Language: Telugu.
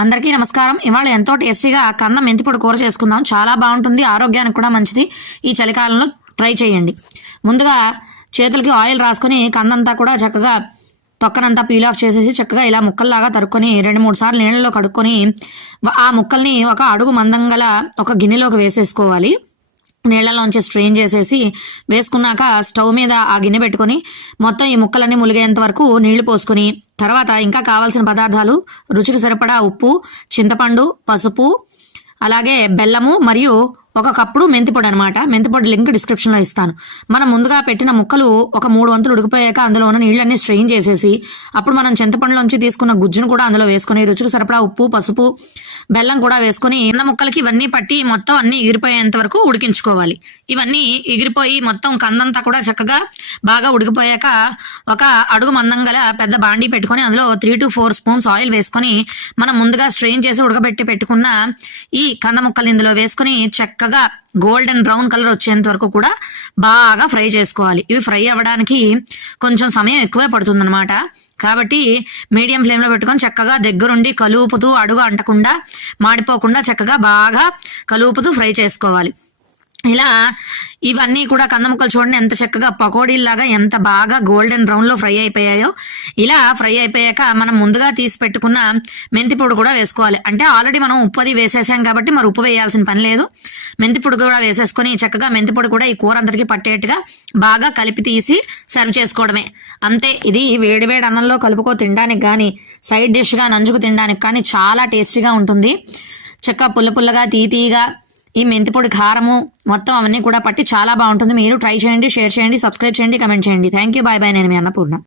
అందరికీ నమస్కారం. ఇవాళ ఎంతో టేస్టీగా కందం మెంతిపొడి కూర చేసుకుందాం. చాలా బాగుంటుంది, ఆరోగ్యానికి కూడా మంచిది. ఈ చలికాలంలో ట్రై చేయండి. ముందుగా చేతులకి ఆయిల్ రాసుకొని కందంతా కూడా చక్కగా తొక్కనంతా పీల్ ఆఫ్ చేసేసి చక్కగా ఇలా ముక్కల్లాగా తరుక్కొని 2-3 సార్లు నీళ్ళలో కడుక్కొని ఆ ముక్కల్ని ఒక అడుగు మందం గల ఒక గిన్నెలోకి వేసేసుకోవాలి. నీళ్లలోంచి స్ట్రెయిన్ చేసేసి వేసుకున్నాక స్టవ్ మీద ఆ గిన్నె పెట్టుకొని మొత్తం ఈ ముక్కలన్నీ ములిగేంత వరకు నీళ్లు పోసుకొని తర్వాత ఇంకా కావాల్సిన పదార్థాలు రుచికి సరిపడా ఉప్పు, చింతపండు, పసుపు, అలాగే బెల్లము మరియు 1 కప్పుడు మెంతిపొడి అనమాట. మెంతిపొడి లింక్ డిస్క్రిప్షన్లో ఇస్తాను. మనం ముందుగా పెట్టిన ముక్కలు ఒక 3 వంతులు ఉడికిపోయాక అందులో ఉన్న నీళ్ళన్నీ స్ట్రెయిన్ చేసేసి అప్పుడు మనం చింతపండులోంచి తీసుకున్న గుజ్జును కూడా అందులో వేసుకొని రుచికి సరిపడా ఉప్పు, పసుపు, బెల్లం కూడా వేసుకొని ఉన్న ముక్కలకి ఇవన్నీ పట్టి మొత్తం అన్ని ఎగిరిపోయేంత వరకు ఉడికించుకోవాలి. ఇవన్నీ ఎగిరిపోయి మొత్తం కందంతా కూడా చక్కగా బాగా ఉడికిపోయాక ఒక అడుగు మందం గల పెద్ద బాండీ పెట్టుకొని అందులో 3 to 4 స్పూన్స్ ఆయిల్ వేసుకొని మనం ముందుగా స్ట్రెయిన్ చేసి ఉడకబెట్టి పెట్టుకున్న ఈ కంద ముక్కలు ఇందులో వేసుకొని చక్కగా గోల్డెన్ బ్రౌన్ కలర్ వచ్చేంత వరకు కూడా బాగా ఫ్రై చేసుకోవాలి. ఇవి ఫ్రై అవ్వడానికి కొంచెం సమయం ఎక్కువే పడుతుంది అనమాట. కాబట్టి మీడియం ఫ్లేమ్లో పెట్టుకొని చక్కగా దగ్గరుండి కలుపుతూ అడుగు అంటకుండా మాడిపోకుండా చక్కగా బాగా కలుపుతూ ఫ్రై చేసుకోవాలి. ఇలా ఇవన్నీ కూడా కంద ముక్కలు చూడండి ఎంత చక్కగా పకోడీలాగా ఎంత బాగా గోల్డెన్ బ్రౌన్ లో ఫ్రై అయిపోయాయో. ఇలా ఫ్రై అయిపోయాక మనం ముందుగా తీసి పెట్టుకున్న మెంతి పొడి కూడా వేసుకోవాలి. అంటే ఆల్రెడీ మనం ఉప్పు అది వేసేసాం కాబట్టి మరి ఉప్పు వేయాల్సిన పని లేదు. మెంతి పొడి కూడా వేసేసుకొని చక్కగా మెంతి పొడి కూడా ఈ కూర అందరికి పట్టేట్టుగా బాగా కలిపి తీసి సర్వ్ చేసుకోవడమే. అంతే. ఇది వేడివేడి అన్నంలో కలుపుకో తినడానికి కానీ సైడ్ డిష్ గా నంచుకు తినడానికి కానీ చాలా టేస్టీగా ఉంటుంది. చక్కగా పుల్లగా తీయగా ఈ మెంతిపొడి కారము మొత్తం అవన్నీ కూడా పట్టి చాలా బాగుంటుంది. మీరు ట్రై చేయండి, షేర్ చేయండి, సబ్స్క్రైబ్ చేయండి, కమెంట్ చేయండి. Thank you. Bye bye. నేను మీ అన్నపూర్ణ.